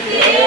Amen.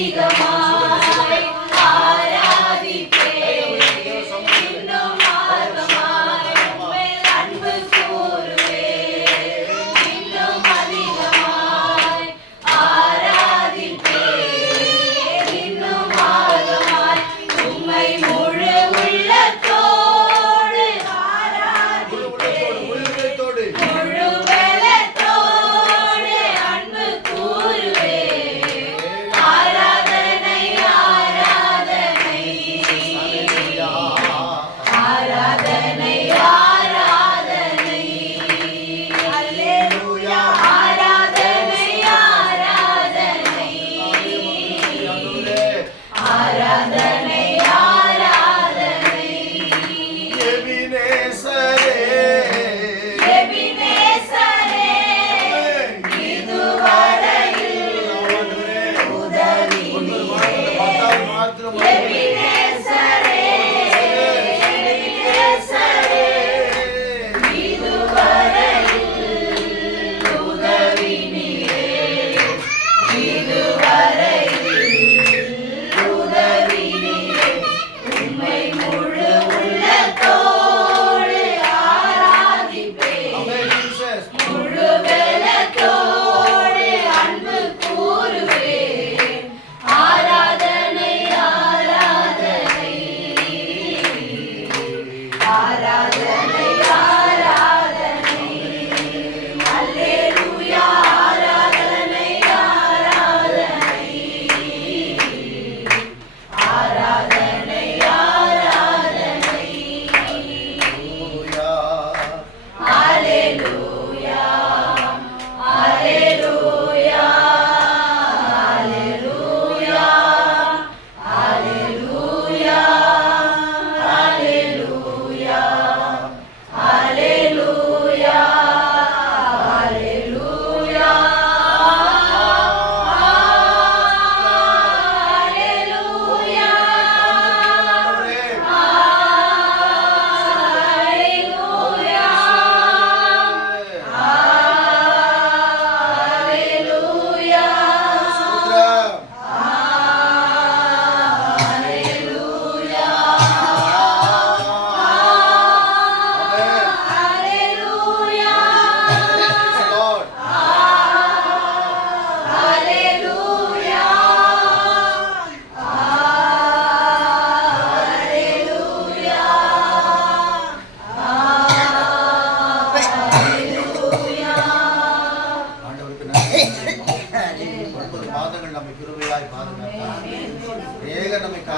一个梦。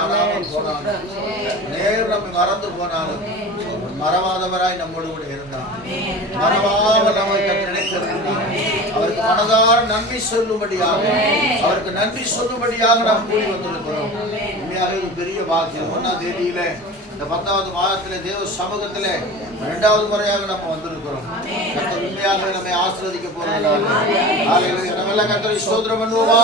காணாமல் போனாலும் நேர் நம்மை மறந்து போனாலும் மறவாதவராய் நம்மோடு கூட இருந்தார் மறவாமல் நம்மை நினைத்திருக்கிறார் அவருக்கு மனதார நன்றி சொல்லும்படியாக அவருக்கு நன்றி சொல்லும்படியாக நாம் கூடி வந்திருக்கிறோம். உண்மையாக இது பெரிய பாக்கியம். ஒன்னாம் தேதியில இந்த பத்தாவது மாதத்துல தேவ சமூகத்துல இரண்டாவது முறையாக நம்ம வந்திருக்கிறோம். கத்தர் உண்மையாக நம்மை ஆசிரதிக்க போறதுனால நம்ம எல்லாம் கர்த்தரை ஸ்தோத்திரம் பண்ணுவோமா?